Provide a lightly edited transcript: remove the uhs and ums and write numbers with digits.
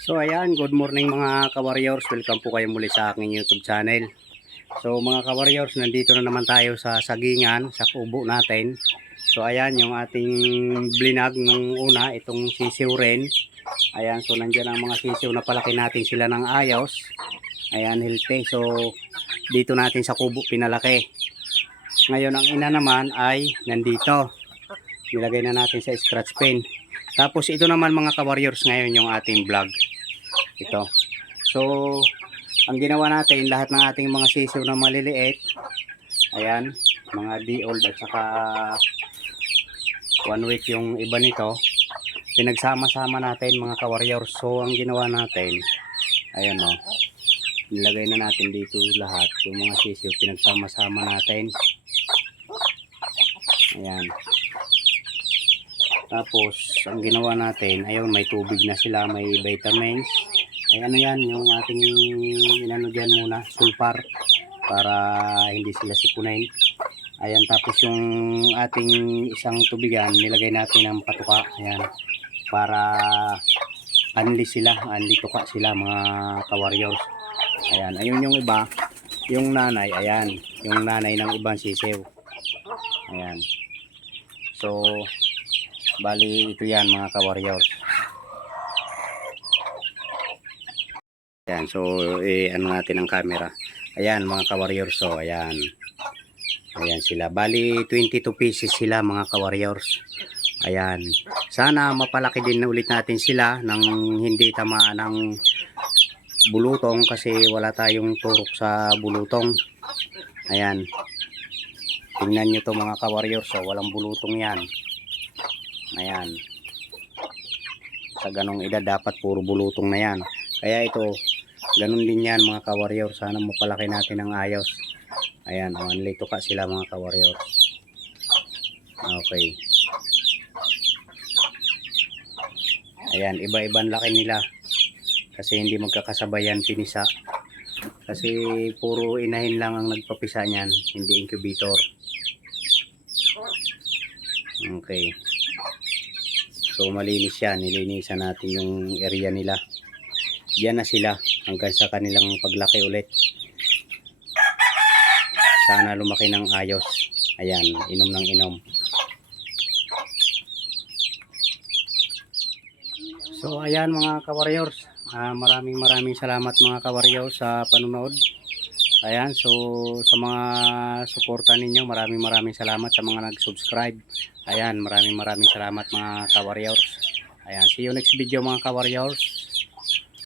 So ayan, good morning mga ka-warriors. Welcome po kayo muli sa aking YouTube channel. So mga ka-warriors, nandito na naman tayo sa sagingan, sa kubo natin. So ayan, yung ating blinag nung una, itong sisiw rin. Ayan, so nandiyan ang mga sisiw na palaki natin sila ng ayos. Ayan, healthy. So dito natin sa kubo pinalaki. Ngayon ang ina naman ay nandito. Nilagay na natin sa scratch pen. Tapos ito naman mga ka-warriors ngayon yung ating vlog. Ito. So, ang ginawa natin, lahat ng ating mga sisiw na maliliit, ayan, mga D-old at saka 1 week yung iba nito, pinagsama-sama natin mga ka-warriors. So, ang ginawa natin, ayan o, nilagay na natin dito lahat, yung mga sisiw, pinagsama-sama natin. Ayan. Tapos, ang ginawa natin, ayun, may tubig na sila, may vitamins. Ay ano yan, yung ating inano dyan muna, sulfar, para hindi sila sipunin. Ayan, tapos yung ating isang tubigan, nilagay natin ng patuka. Ayan, para anli sila, anli tuka sila mga ka-warriors. Ayan, ayun yung iba, yung nanay, ayan, yung nanay ng ibang sisiw. Ayan. So, bali ito yan mga ka-warriors. Ayan, so ano natin ang camera. Ayan mga ka-warriors, so ayan. Ayan sila. Bali 22 pieces sila mga ka-warriors. Ayan. Sana mapalaki din na ulit natin sila nang hindi tamaan ng bulutong kasi wala tayong turok sa bulutong. Ayan. Tingnan nyo to mga ka-warriors, so walang bulutong yan. Ayan. Sa ganong edad dapat puro bulutong na yan. Kaya ito, ganun din yan mga ka-warriors. Sana mapalaki natin ng ayos. Ayan, manlito ka sila mga ka-warriors. Okay. Ayan, iba-ibang laki nila. Kasi hindi magkakasabayan pinisa. Kasi puro inahin lang ang nagpapisa niyan, hindi incubator. Okay. So malinis yan, nilinisan natin yung area nila. Diyan na sila hanggang sa kanilang paglaki ulit. Sana lumaki ng ayos. Ayan, inom ng inom. So ayan mga ka-warriors, maraming salamat mga ka-warriors sa panonood. Ayan, so sa mga suporta ninyo, maraming salamat sa mga nag-subscribe. Ayan, maraming salamat mga ka-warriors. Ayan, see you next video mga ka-warriors.